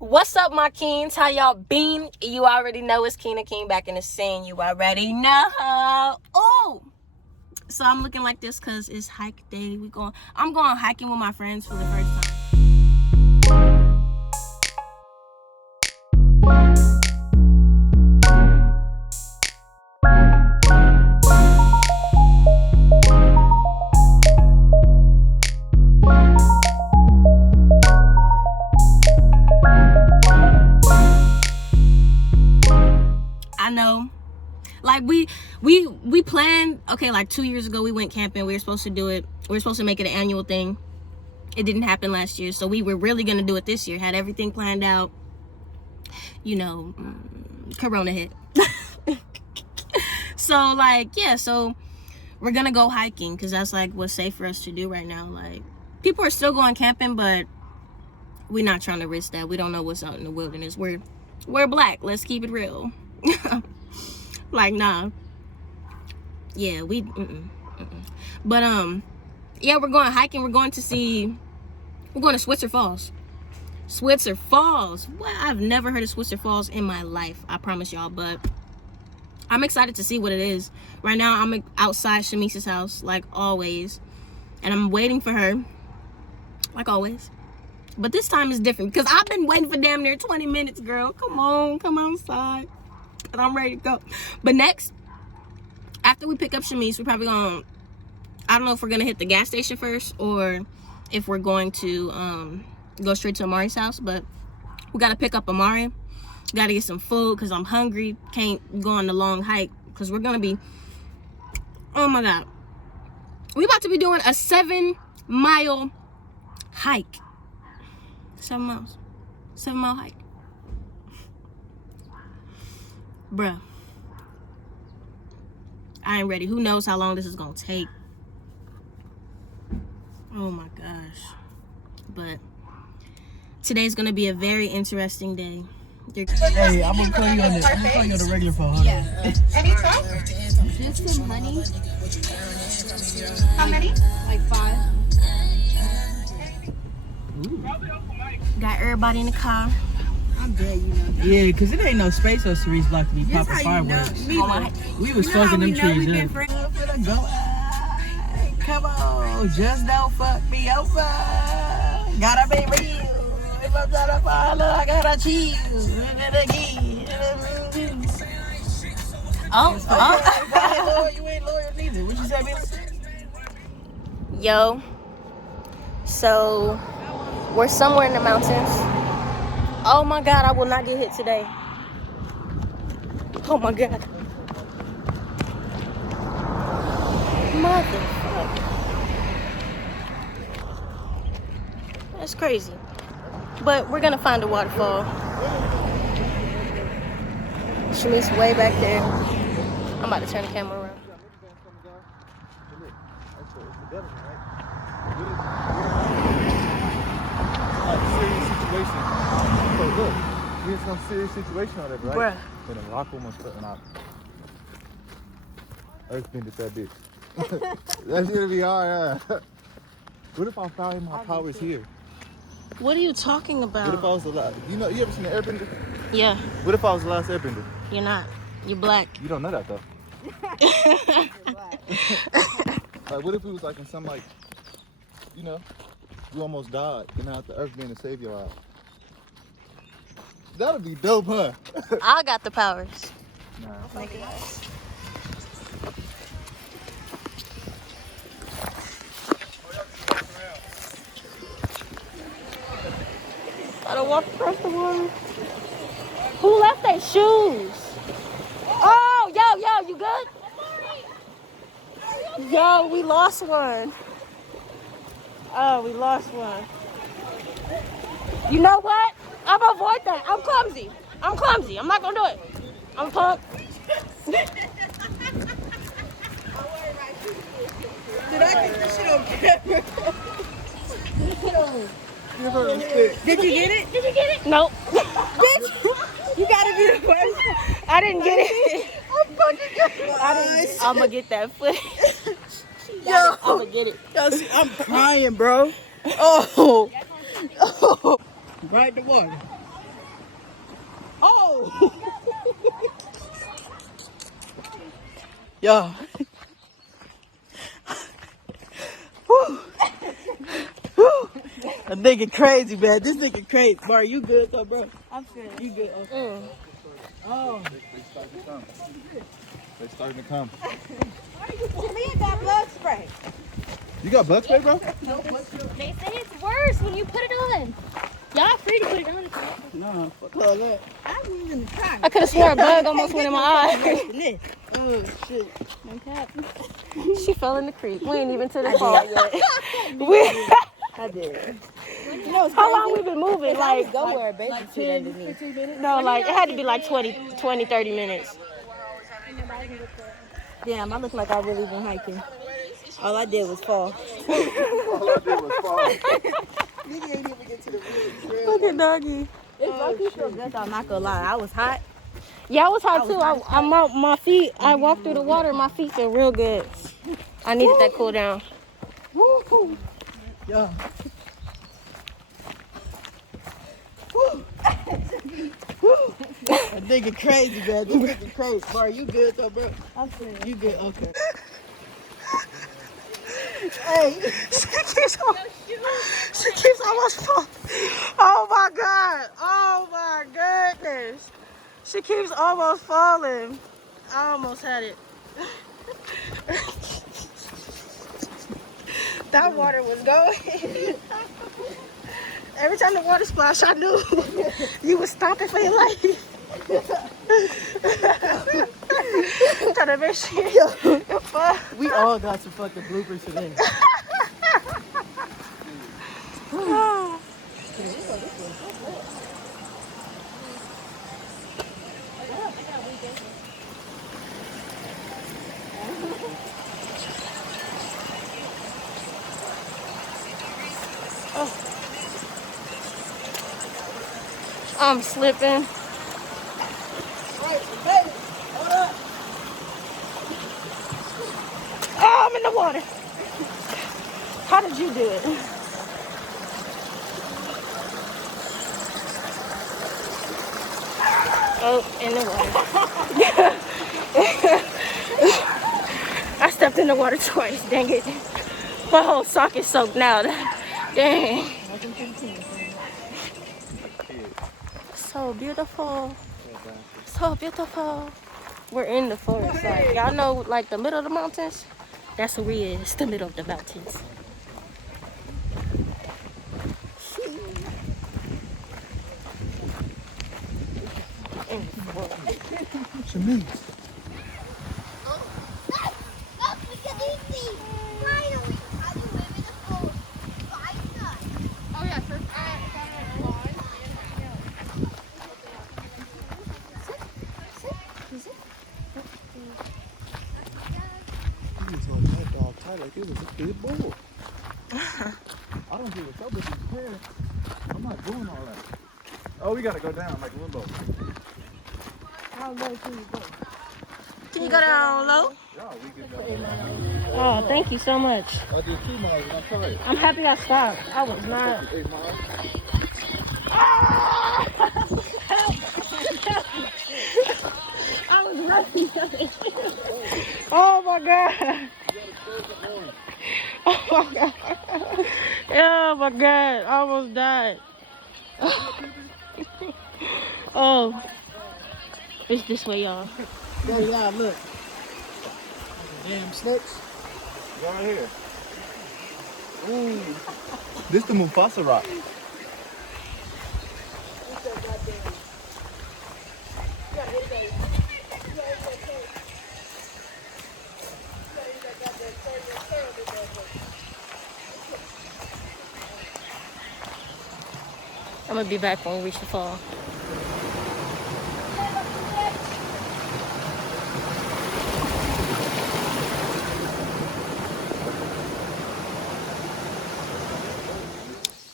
What's up, my kings? How y'all been? You already know it's Kina King back in the scene. You already know. Oh, so I'm looking like this because it's hike day. I'm going hiking with my friends for the first time. I know, like we planned. Okay, like 2 years ago we went camping. We were supposed to do it. We were supposed to make it an annual thing. It didn't happen last year, so we were really gonna do it this year. Had everything planned out. You know, Corona hit. So like, yeah, so we're gonna go hiking because that's like what's safe for us to do right now. Like, people are still going camping, but we're not trying to risk that. We don't know what's out in the wilderness. We're black. Let's keep it real. Like, nah. Yeah, but yeah, we're going hiking. We're going to Switzer Falls. Switzer Falls. What? I've never heard of Switzer Falls in my life, I promise y'all, but I'm excited to see what it is. Right now I'm outside Shamisa's house like always, and I'm waiting for her like always. But this time is different because I've been waiting for damn near 20 minutes, girl. Come on, come outside. And I'm ready to go. But next, after we pick up Shamise, we're probably gonna, I don't know if we're gonna hit the gas station first or if we're going to go straight to Amari's house. But we gotta pick up Amari. Gotta get some food because I'm hungry. Can't go on the long hike because we're gonna be, oh my god, we about to be doing a 7-mile hike. 7 miles. 7-mile hike. Bruh, I ain't ready. Who knows how long this is gonna take? Oh my gosh. But today's gonna be a very interesting day. Hey, I'm gonna call you on this. I'm gonna call you on the regular phone. Yeah. Any talk? Just some honey. How many? Like 5. Got everybody in the car. I'm dead, you know. Yeah, because it ain't no space for Cerise Block to be popping fireworks. We was soaking them trees up. Come on, just don't fuck me over. Gotta be real. If I'm trying to follow, I gotta cheat. Oh. You ain't loyal neither. What you say, baby? Yo. So, we're somewhere in the mountains. Oh my god, I will not get hit today. Oh my god. Motherfucker. That's crazy. But we're gonna find a waterfall. Shami's way back there. I'm about to turn the camera around. Look, there's some serious situation on it, right? Bruh. And a rock almost cutting out. Earth bended that bitch. That's gonna be hard, huh? What if I found my powers here? What are you talking about? What if I was the last? You ever seen the airbender? Yeah, What if I was the last airbender? you're not. You're black. You don't know that though. Like, what if it was like in some like, you almost died, the earth being to save your life? That'd be dope, huh? I got the powers. Nah. Gotta walk across the water. Who left their shoes? Oh, yo, you good? Yo, we lost one. Oh, we lost one. You know what? I'm gonna avoid that. I'm clumsy. I'm not gonna do it. I'm pumped. Did I get this shit on camera? Did you get it? Did you get it? Nope. Bitch, you gotta be the first. I didn't get it. I'm gonna get that footage. Yo, I'm gonna get it. yo, see, I'm crying, bro. Oh. Right in the water. Yo. Woo. Woo. A nigga crazy, man. This nigga crazy. Bar, you good though, bro? I'm good. You good? Okay. Oh. They starting to come. They starting to come. Jalea got blood spray. You got bug spray, bro? They say it's worse when you put it on. Y'all free to put it on if you want. No, fuck all that. I was even trying. I could have swore a bug almost went in my eye. Oh, shit. She fell in the creek. We ain't even to the fall yet. I did. You know, How long we been moving? Like, go where a baby Like sit 10, underneath. 15 minutes? no, like it had to be like 20, 30 minutes. Damn, I look like I really been hiking. All I did was fall. All I did was fall. You didn't even get to the roof. Look at doggy. It's lucky for good, I'm not gonna lie. I was hot. Yeah, I was hot too. I'm out my feet. I walked through the water. My feet feel real good. I needed that cool down. Woo. Yo. Woo. Woo. That nigga crazy, man. This nigga crazy. Bar, you good though, bro? I'm good. You good? Okay. Hey. She keeps almost falling. Oh my God. Oh my goodness. She keeps almost falling. I almost had it. That water was going. Every time the water splashed, I knew you was stomping for your life. Trying to make sure you're fine. We all got some fucking bloopers today. I'm slipping. Oh, I'm in the water. How did you do it? Oh, in the water. I stepped in the water twice. Dang it. My whole sock is soaked now. Dang. So beautiful. So beautiful. We're in the forest. Like, y'all know, like the middle of the mountains? That's where we is. The middle of the mountains. Like it was a big bull. I don't give a fuck with his hair. I'm not doing all that. Oh, we gotta go down like limbo. How low can you go? Can you go down low? Yeah, we can go down. Oh, thank you so much. I did 2 miles and I tried. I'm happy I stopped. I was not. 8 miles. I was running. Oh my God. Oh my God. Oh my God. I almost died. Oh. It's this way, y'all. There you are, look. Damn snakes. Right here. Ooh. This the Mufasa rock. I'm gonna be back when we reach the fall.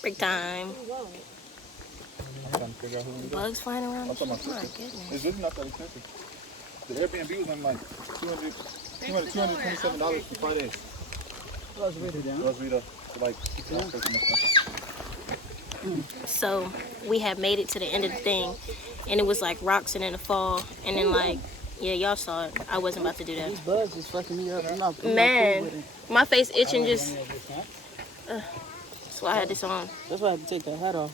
Break time. I'm trying to figure out who we got. Bugs flying around. I'm talking about Oh my sister. goodness. It's really not that expensive. The Airbnb was on like $227 for 5 days. Plus Rita down. Plus Rita for like 6 hours. So we had made it to the end of the thing, and it was like rocks and then a fall, and then like Yeah, y'all saw it. I wasn't about to do that. These bugs is fucking me up. I'm not cool Man, with it. my face itching just. That's why I had this on. That's why I had to take that hat off.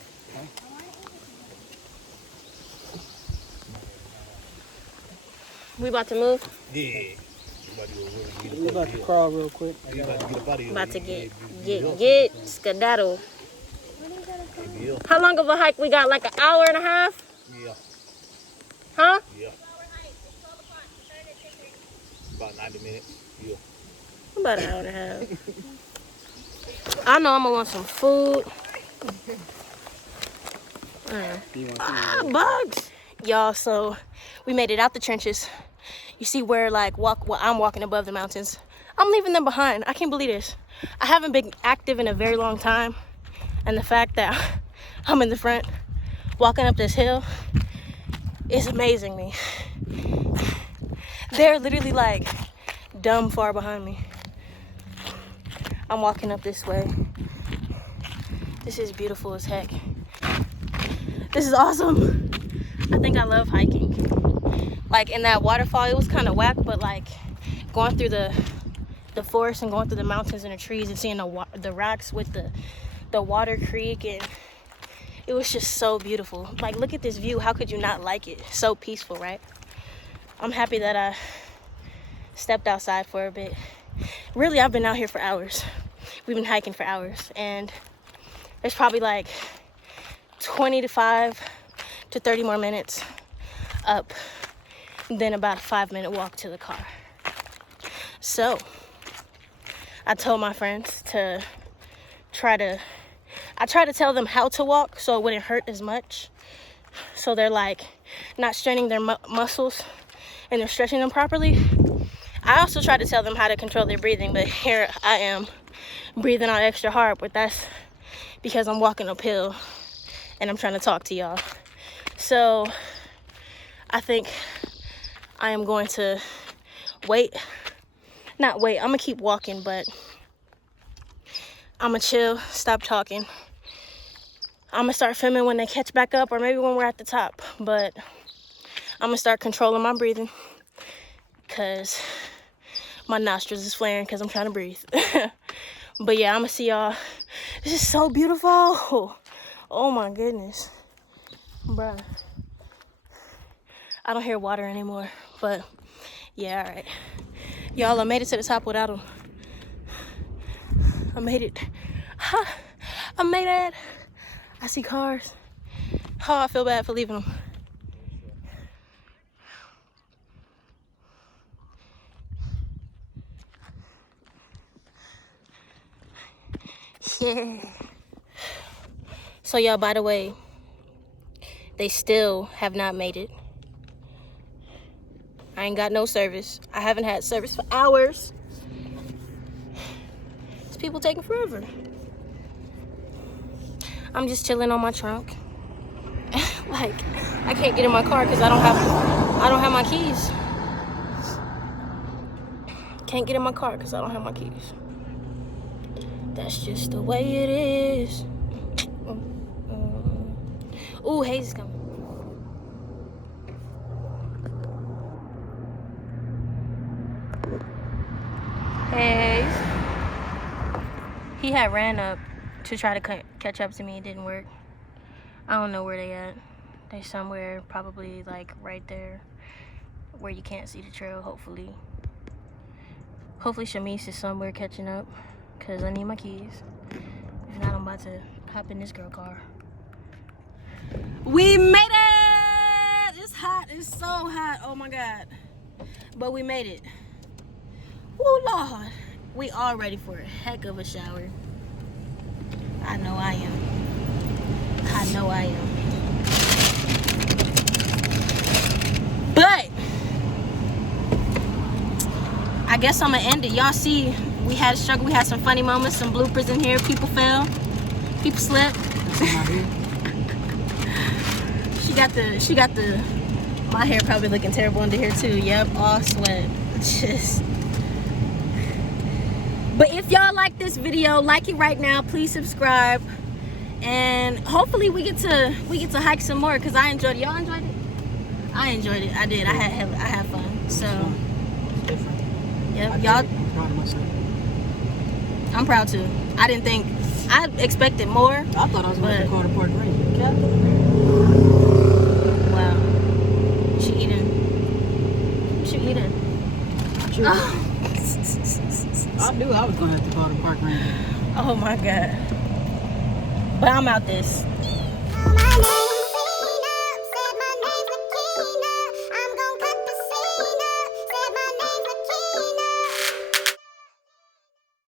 We about to move? Yeah. We about to crawl real quick. About to get skedaddle. How long of a hike we got? Like an hour and a half? Yeah. Huh? Yeah. About 90 minutes. Yeah. About an hour and a half. I know I'm gonna want some food. Bugs. Y'all, so we made it out the trenches. You see where I'm walking above the mountains. I'm leaving them behind. I can't believe this. I haven't been active in a very long time. And the fact that I'm in the front walking up this hill is amazing me. They're literally like dumb far behind me. I'm walking up this way. This is beautiful as heck. This is awesome. I think I love hiking. Like in that waterfall, it was kind of whack, but like going through the forest and going through the mountains and the trees and seeing the rocks with the water creek, and it was just so beautiful. Like, look at this view. How could you not like it? So peaceful, right? I'm happy that I stepped outside for a bit. Really, I've been out here for hours. We've been hiking for hours, and there's probably like 25 to 30 more minutes up, then about a 5-minute walk to the car. So I told my friends to try to tell them how to walk so it wouldn't hurt as much, so they're like not straining their muscles and they're stretching them properly. I also tried to tell them how to control their breathing, but here I am breathing out extra hard, but that's because I'm walking uphill and I'm trying to talk to y'all. So I think I am going to I'm gonna keep walking, but I'm gonna chill, stop talking. I'm gonna start filming when they catch back up, or maybe when we're at the top, but I'm gonna start controlling my breathing because my nostrils is flaring because I'm trying to breathe. But yeah, I'm gonna see y'all. This is so beautiful. Oh my goodness, bruh. I don't hear water anymore, but yeah, all right. Y'all, I made it to the top without them. I made it. I made it. I see cars. Oh, I feel bad for leaving them. Yeah. So y'all, by the way, they still have not made it. I ain't got no service. I haven't had service for hours. These people taking forever. I'm just chilling on my trunk. Like, I can't get in my car because I don't have my keys. Can't get in my car because I don't have my keys. That's just the way it is. Ooh, Hayes is coming. Hayes. He had ran up to try to catch up to me. It didn't work. I don't know where they at. They somewhere probably like right there where you can't see the trail, hopefully. Hopefully Shamice is somewhere catching up because I need my keys. If not, I'm about to hop in this girl car. We made it! It's hot. It's so hot. Oh my God. But we made it. Oh Lord. We all ready for a heck of a shower. I know I am. I know I am. But I guess I'm gonna end it. Y'all see, we had a struggle. We had some funny moments, some bloopers in here. People fell. People slipped. She got the my hair probably looking terrible under here too. Yep, all sweat. Just. But if y'all like this video, like it right now. Please subscribe, and hopefully we get to hike some more because I enjoyed it. Y'all enjoyed it? I enjoyed it. I did. I had fun. So, Different. yeah, I y'all. think I'm proud of myself. I'm proud too. I didn't think. I expected more. I thought I was going to But- call the park ranger. Captain. Wow. She eating. True. I knew I was going to have to call the park ranger. Oh my God. But I'm out this. My name